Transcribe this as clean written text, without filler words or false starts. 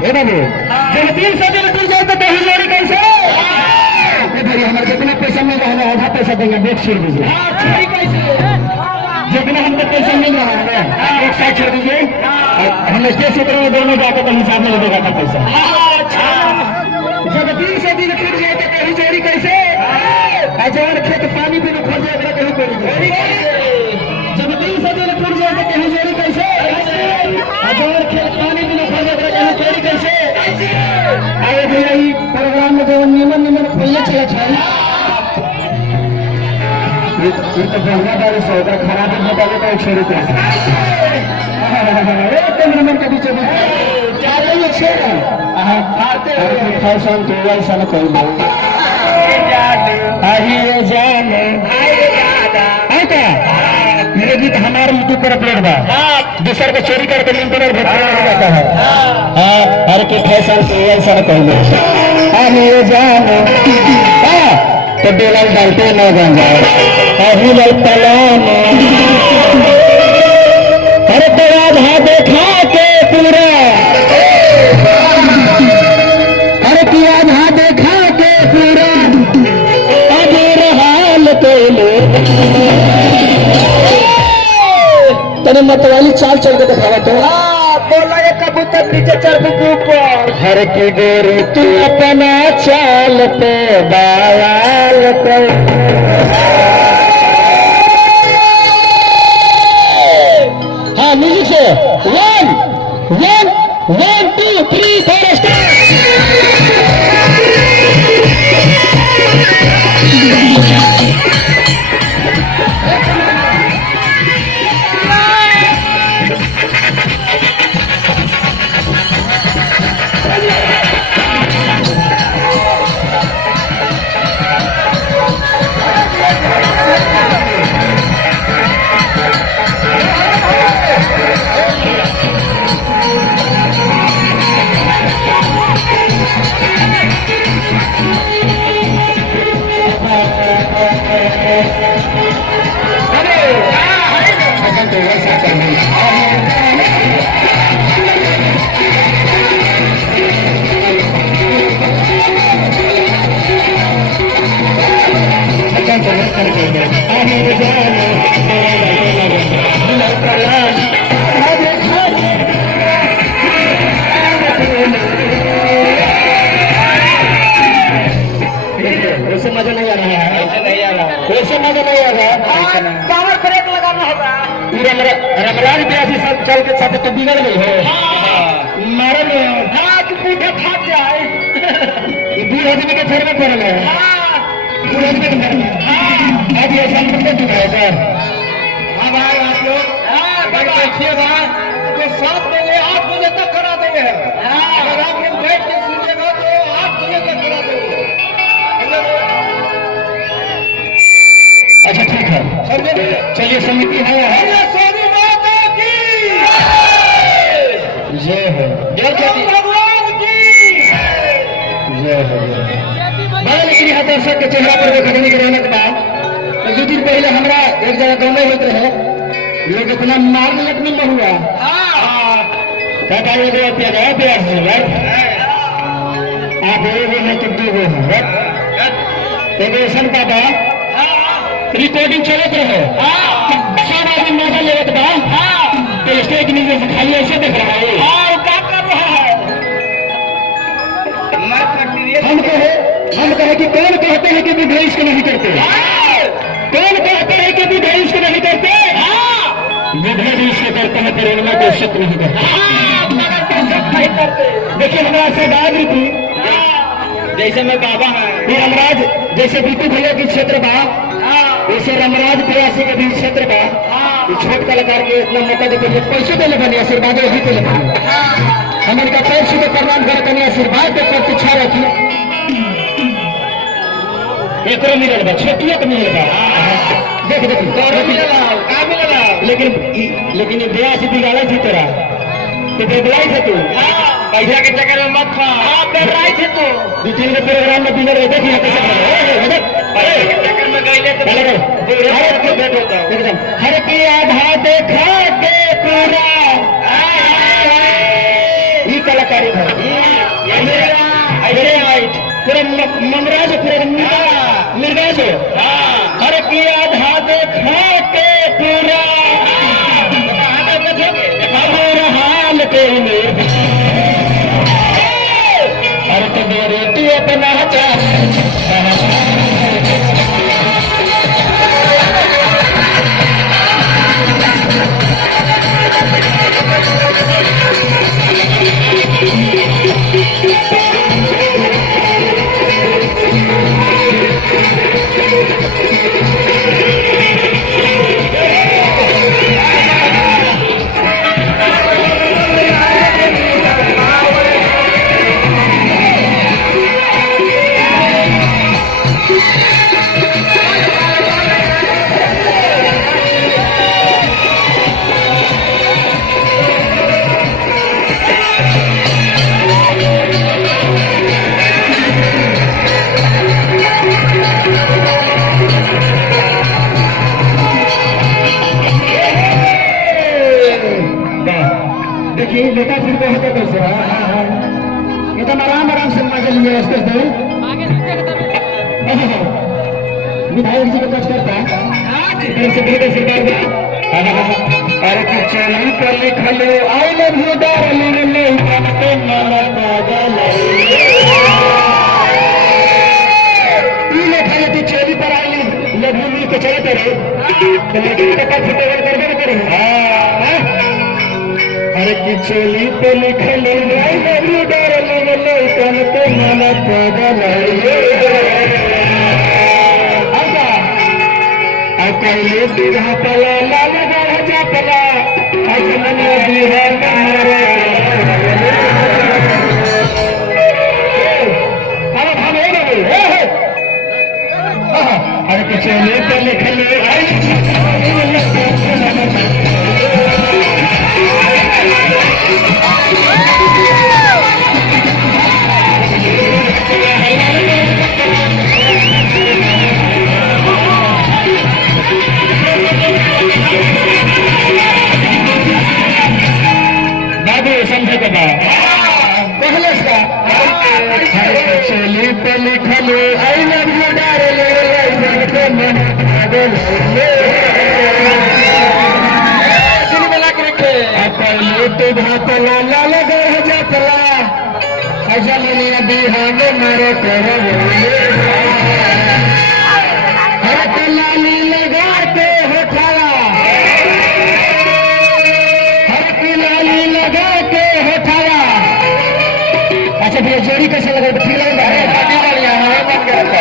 ए बाबू जब 300 दिन टूट जाए तो कहीं जोड़ी कैसे? भाई हमारे जितना पैसा मिल रहा है आधा पैसा देंगे, बेच छोड़ दीजिए। जितना हमको पैसा मिल रहा है एक साइड छोड़ दीजिए, हम स्टेज से करेंगे दोनों जाकर तो हिसाब में लगेगा था पैसा। जब 300 दिन टूट जाए तो कहीं जोड़ी कैसे? जवान खेत पानी भी न खोल जाएगा कहीं जोड़ी कैसे? जब 300 दिन टूट जाए तो कहीं जोड़ी कैसे? जवान खेत पानी भी न खोल जाएगा कहीं जोड़ी कैसे? आए भैया ये प्रोग्राम में जो नियमन नियमन खोलने चले छे ये तो बढ़िया बारिश है, तो खराब बता देता है 6 रुपये एक नियमन के बीच में क्या रही है फैशन तो ऐसा न कोई नहीं आइए जाने मेरे गीत हमारे यूट्यूब पर अपलोड बा, दूसरे को चोरी करके लिंक पर जाता है। हर की फैशन तो ऐसा न कोई नहीं आइए जाने तो बेलन डालते न बन जाए तलाने हर तवा देखा के पूरा हर किया देखा के पूरा अबेर हाल तेरे मतवाली चाल चल के दिखावा तो बोला ये कबूतर नीचे चढ़ ऊपर हर की गोरी तू अपना चाल पे बावाल कर हाँ म्यूजिक से 1 2 3 4 स्टार्ट। वैसे मजा नहीं आ रहा है, वैसे मजा नहीं आ रहा है, पावर ब्रेक लगाना होगा। पूरा रमलान प्यासी सब चल के साथ तो बिगड़ गई हो मारे में हाथ पीछे फाट जाए दूर आदमी के छोड़ना पड़ेगा दूर आदमी के आज ये संपर्क चुका है सर। हाँ भाई आप लोग देखिए भाई तो 7 बजे 8 बजे तक करा देंगे, अगर आप लोग बैठ के सुनिएगा तो 8 बजे तक करा देंगे। अच्छा ठीक है चलिए समिति है जय हो भगवान की जय हो। लेकिन यहाँ दर्शक के चेहरा पर देखने के रहने के बाद 2 दिन पहले हमारा एक जगह गाँव में होते रहे लोग इतना मारने लगने में हुआ आप हैं तो 2 है पापा रिकॉर्डिंग चलत रहे सब आदमी मजा लेवत बा तो स्टेज नीचे से खाली ऐसे देख रहा है क्या कर रहा है। हम कहे कि कौन कहते हैं कि विधेय इसको नहीं करते, कौन कहते हैं कि विधेय इसको नहीं करते, विधेय भी इसको करते हैं पर उनमें कोई शक नहीं करते। देखिए हमारा सरदार थी जैसे मैं बाबा है रामराज जैसे बीपी भैया की क्षेत्र बा वैसे रामराज प्रयासी के भी क्षेत्र बा छोट कलाकार के इतना मौका देते पैसे देने बने आशीर्वाद वही देने बने हमारे का पैर से प्रणाम कर कहीं आशीर्वाद दे प्रतीक्षा रखी एक मिलल बा छोटिया तो मिलल बा देख लेकिन ये ब्याह से बिगाड़ा थी तेरा तो बेबलाई थे तू पैसा के चक्कर में मत खा बेबलाई थे तू 2-3 के प्रोग्राम में बिगड़ रहे देखिए पैसे के चक्कर में गईले तो भेंट होता एकदम हर की आधा देखा के पूरा ये कलाकारी है। मंगराज मिर्गाज अरे किया था देखा के पूरा हाल के अरे तो मेरे तू अपना देखिए बेटा फिर को होता कैसे एकदम आराम आराम से मजा लिए रास्ते से विधायक जी को टच करता अरे चली पर लिखल आई लव यू डार्लिंग नहीं माला पागल तू चोली पर आई लव यू मिल के चलते रहे लेकिन फुटेबल करबे करे अरे की चोली पे लिखल तो माला पागल पहले सीधा पला लाल जा पला अरे की चोली पे लिखल समझे के बाद पहले चोली पे लिखल आई लव यू डार्लिंग पहले तो भापला लाल जापला अजलिया बिहान मारे कर लाली लगा के होठाला अच्छा भैया जोड़ी कैसे लगा ठीक लगा